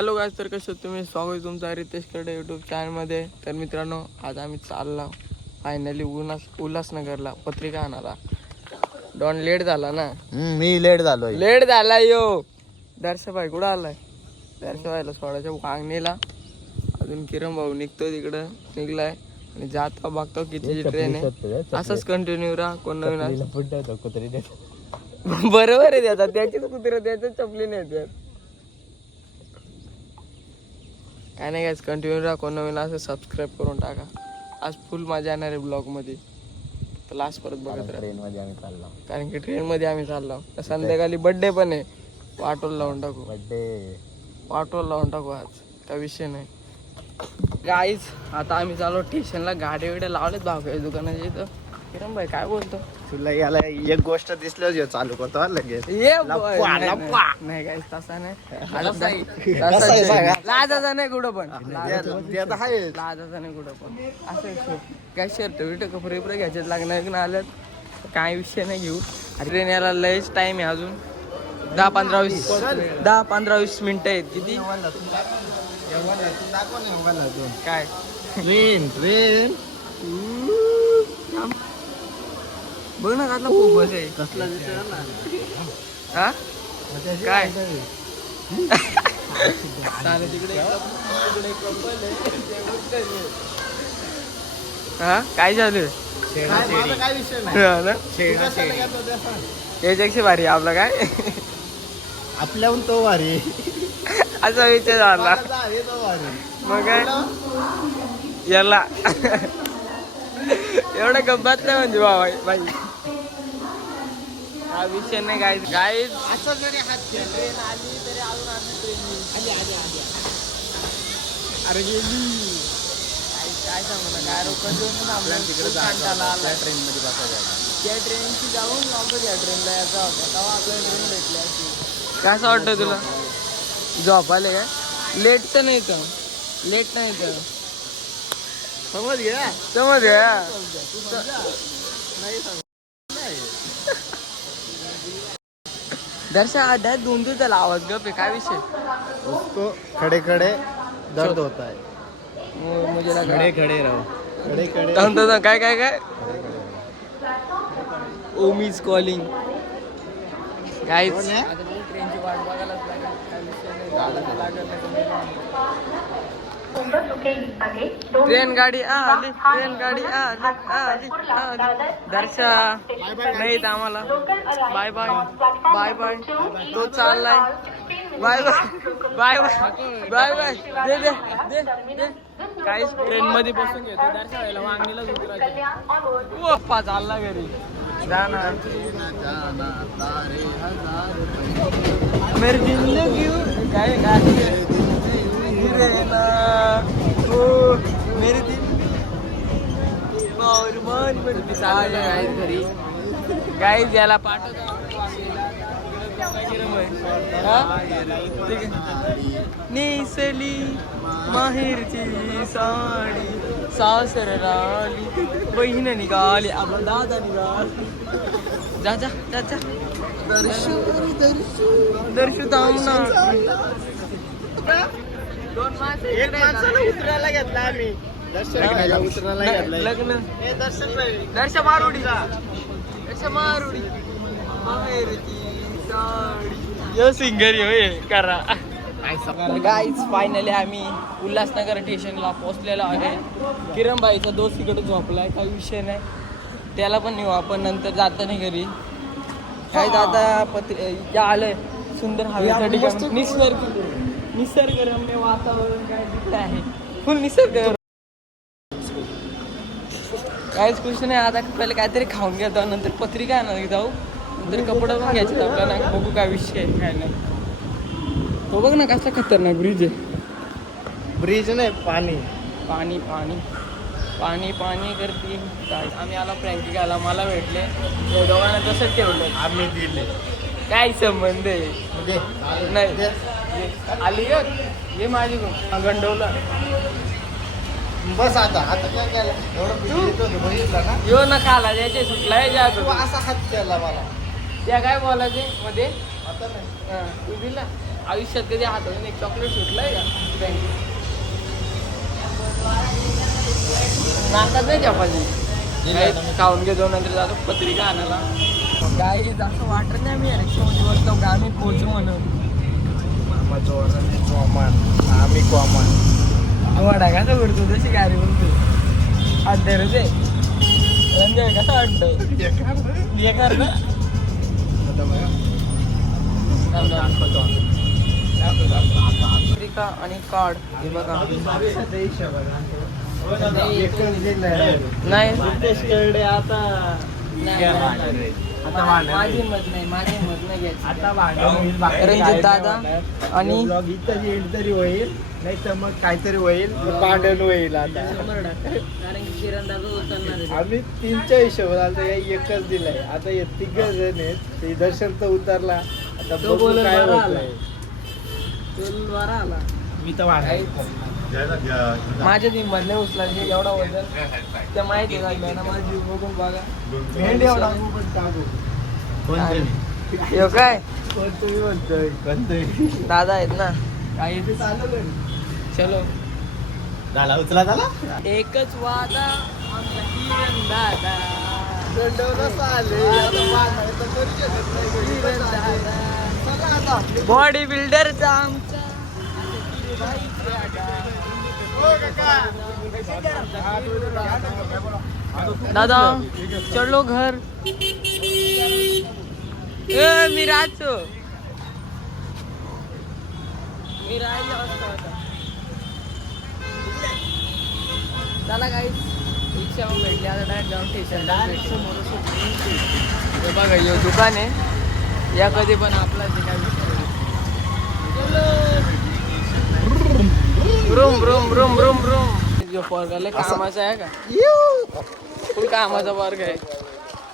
Hello guys, तर कसं तुम्ही स्वागत आहे तुमचा रितेश कडे यूट्यूब चॅनलमध्ये. तर मित्रांनो, आज आम्ही चाललो फायनली उल्हासनगरला पत्रिका आणायला. डॉन लेट झाला ना. मी लेट झालोय. लेट झाला यो. दर्शभाई कुठं आलाय? दर्शभाईला सोडायच्या वांगणीला. अजून किरण भाऊ निघतो तिकडं निघलाय आणि जाता बघतो कितीची ट्रेन आहे. असंच कंटिन्यू राहा. कोण नवीन बरोबर आहे त्याचा, त्याचीच कुत्रे त्याच्याच चपली नाही त्यात. काय नाही गाईज, कंटिन्यू राहा. कोण नवीन असं सबस्क्राईब करून टाका. आज फुल मजा येणार आहे ब्लॉगमध्ये, तर लास्ट परत बघत राहा. ट्रेनमध्ये आम्ही चाललो. कारण की ट्रेनमध्ये आम्ही चाललो. संध्याकाळी बड्डे पण आहे. वाटोला लावून टाकू. वाटोला लावून टाकू आज, काय विषय नाही. गाईज आता आम्ही चाललो स्टेशनला. गाडी वगैरे लावलेत भाऊ दुकानाच्या इथं. किरण भाई काय बोलतो? तुला याला एक गोष्ट दिसल्यावर चालू करतो लगेच. ये नाही गाईज, तसा नाही. लाजाचा नाही कुठं पण, लाजाचा नाही कुठं पण. असं काय शर्ट बिर्ट कपडे बिपडे घ्यायचे लागणार ना आल्यात, काय विषय नाही घेऊ. ट्रेन याला लयच टाइम आहे अजून. 10-15-20 मिनिटं आहेत. किती काय ट्रेन ट्रेन बघ ना, कसला खूपच आहे. कसला हा काय तिकडे हा काय झालं? काय विषय नाही. याच्यापेक्षा भारी आपला काय आपल्याहून तो भारी. असा विचार झाला मग काय याला एवढा गंमत नाही म्हणजे बाबा बाई. हा विषय नाही गाईज. गाईज असं जरी ट्रेन आली तरी अजून आली. अरे गेली काय सांगू ना, काय रोकत आपल्या तिकडे ट्रेन मध्ये बसायला. त्या ट्रेनची जाऊन वापस या ट्रेनला यायचा होता, तेव्हा आपल्याला ट्रेन भेटली असती. काय असं वाटतं तुला? झोपायला काय? लेट तर नाही तर, लेट नाही तर समज घ्या. समज घ्या. दर्शा आधा दोन त्याला आवाज गप आहे. काय विषय? उसको खडे खडे दर्द होता है. मुझे खडे खडे राहू. खडे खडे काय काय काय ओम इज कॉलिंग. गाईज ट्रेनची वाट बघायलाच लागेल. काय विषय नाही. ट्रेन गाडी आली, ट्रेन गाडी आली. दर्शा नाही तर आम्हाला बाय बाय बाय बाय. तो चाललाय. Bye bye bye bye bye bye. दे दे दे दे. काहीच ट्रेन मध्ये बसून घेतो. दर्शा व्हायला वांगणीलाच उतरायचं. पप्पा चालला घरी. जाना मेरी जिंदगी काय काय मेरे दिल घरी. गाईज याला पाठवतो. नेसली माहेरची साडी, सासर राली, बहीण निघाली, आपला दादा निघाली. जा जा जा जा. दर्शू थांबना. दोन माणसं उतरायला घेतला आम्ही. दर्शन उतरायला घेतला. लग्न दर्श मारुडी. दर्श मारुडी माहेरची साडी. यो सिंगर होय करा. गाईज फायनली आम्ही उल्हासनगर स्टेशनला पोहोचलेलो आहे. किरणबाईचा दोस्त इकडे झोपलाय. काही विषय नाही, त्याला पण नेऊ आपण नंतर जाताना घरी. काय दादा आलंय सुंदर हवेचं ठिकाण. निसर्गरम्य वातावरण काय दिसत आहे. फुल निसर्ग. काहीच खुश नाही. आता पहिले काहीतरी खाऊन घेतो, नंतर पत्रिका आणणार जाऊ, नंतर कपडे पण घ्यायचे आपल्याला. बघू काय विषय आहे काय नाही. हो बघ ना कसला खतरनाक ब्रिज आहे. ब्रिज नाही, पाणी पाणी पाणी पाणी पाणी करते. आम्ही आला फ्रँकी घाला, मला भेटले. दोघांना तसंच ठेवलं. आम्ही दिले. काय संबंध आहे? नाही आली ग ये माझी गंडवला. बस आता काय केलं? बघितलं ना. यो ना खाला याचे सुटलाय असा हात केला मला. त्या काय बोलायचे मध्ये. आता नाही तू दिला आयुष्यात कधी हातातून एक चॉकलेट सुटलंय का नाकात नाही चपाती खाऊन घेतो नंतर जातो पत्रिका आणायला काही असं वाटत नाही आम्ही रिक्षामध्ये बोलतो का आम्ही पोचू म्हणून आम्ही कॉमन आवडा कसा करतो तशी गाडी बोलतो अड्डे रे ते रंजय कसं वाटतं बेकार ना पत्रिका आणि कार्ड हे बघा नाही माझी मत नाही रणजित दादा आणि तरी होईल नाही तर मग काहीतरी होईल भांडण होईल आता कारण की किरण दादा उतरणार आम्ही 3च्या हिशोबात आता एकच दिलाय आता हे 3 जण आहेत ते दर्शन तर उतरला आता तो बोलत काय बरा होतंय. आला मी तर वाढाय माझ्या ती मधले उचलायचे एवढा वजन त्या माहिती लागलं ना माझी बघून बघा भेंड एवढा पण टाकू यो काय कोणतरी म्हणतोय कोणतरी दादा आहेत ना काय येते चालू घरी चलो झाला उचला झाला एकच वादा आमचा किरण दादा बॉडी बिल्डरचा आमचा दादा चलो घर मी राहतो मी राहिलो असतो आता चला काही रिक्षा भेटली आता डायरेक्ट जाऊन स्टेशनला बघा यो दुकान आहे या कधी पण आपला जे काय room room room room room जो वर्ग कामाचा आहे का फुल कामाचा वर्ग आहे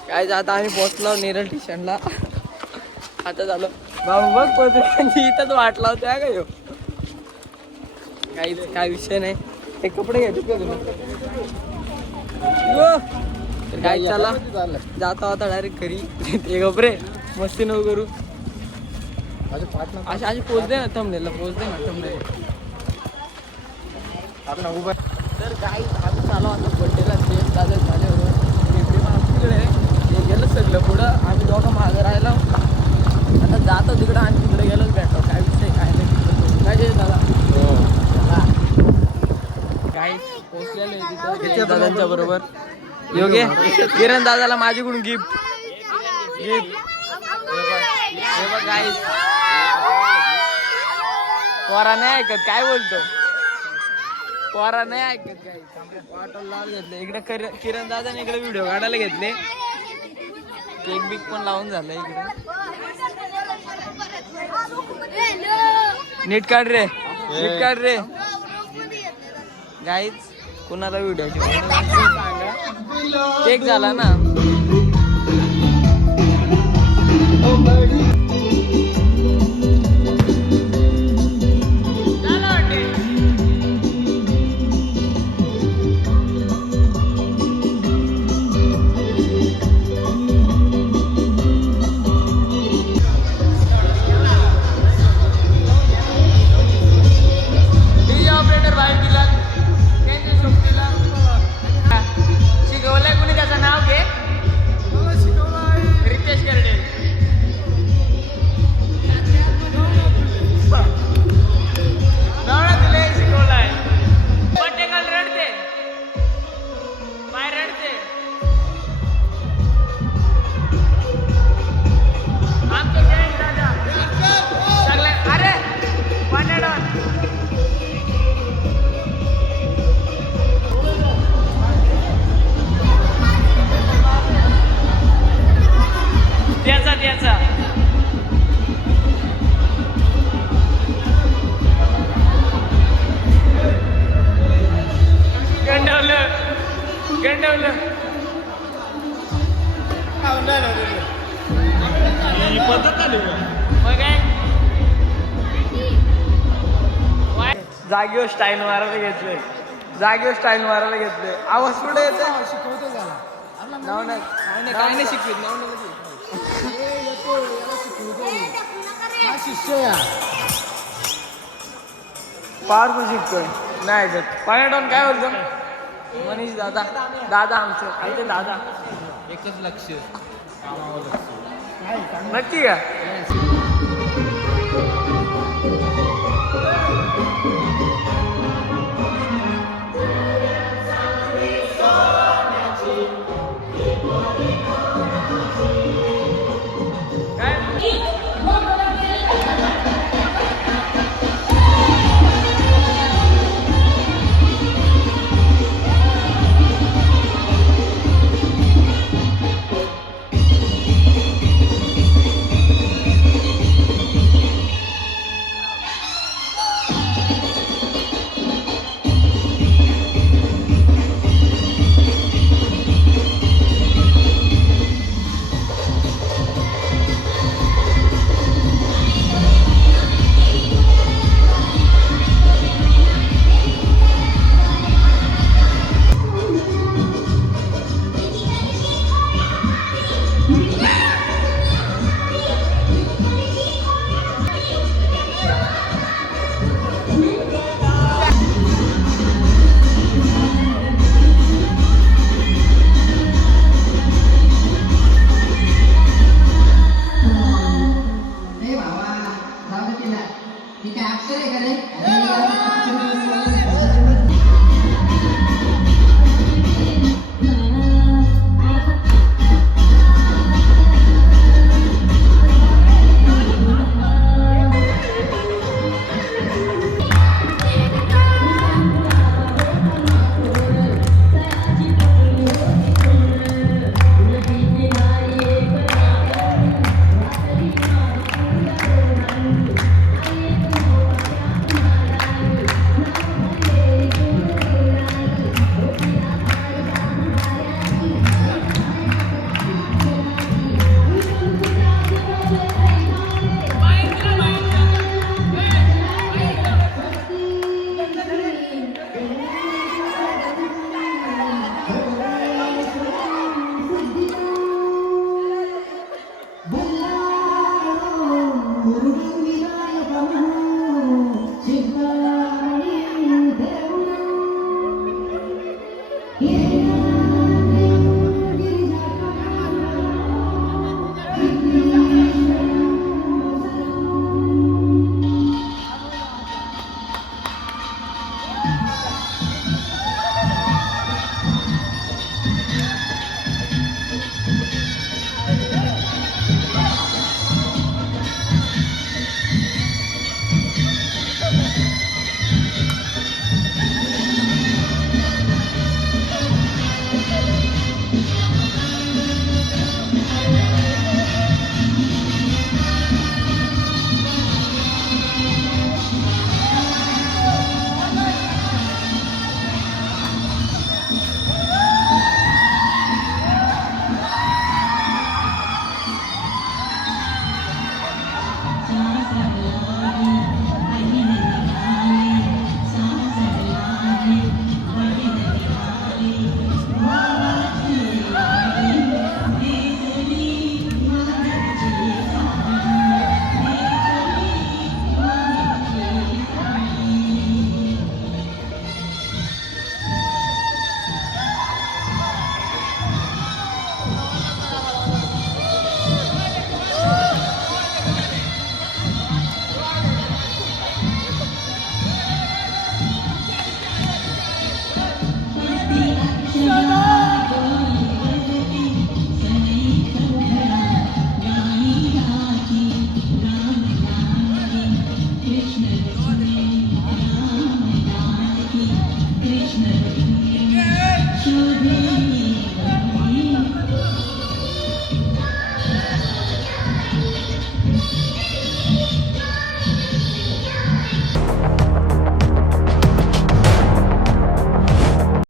काय आता आम्ही पोहोचलो नेरळ स्टेशनला आता झालं बाबू बघ पत्रिकांची इथंच वाट लावतोय का यो काही काय विषय नाही हे कपडे घ्यायचे का तुला तर काय चला जाता आता डायरेक्ट घरी ते कपडे मस्ती नको करू अशा अशी पोच दे ना थंबनेलला पोच दे ना थंबनेल तर काय आम्ही चालू आता बड्डेला ते दादा झाल्यावर तिकडे ते गेलं सगळं पुढं आम्ही दोघं मागं राहिलो आता जातो तिकडं आणि तिकडे गेलोच भेटतो काय विषय काय नाही काय जे दादा काय पोचलेलं आहे तिथं दादांच्या बरोबर योगे किरण दादाला माझ्याकडून गिफ्ट हे बघ काय पोरा नाही ऐकत काय बोलतो पोरा नाही ऐकत काय वाटोला लावून घेतले इकडे किरण दादाने इकडे व्हिडिओ काढायला घेतले केक बिक पण लावून झालं इकडे नीट काढ रे गाईच कुणाला व्हिडिओची केक झाला ना जागेवर स्टाईल मारायला घेतले आवाज कुठे येते शिकवतो नाव नाही शिकवित नाव नाही शिष्य पॉवरफुल शिकतोय नाही तर पाण्याटॉन काय बोलतो मनीष दादा दादा आमचे दादा एकच लक्ष कामावर लक्ष नक्की का हे भावा जाऊ दे तिला ती काय अक्षर आहे का रे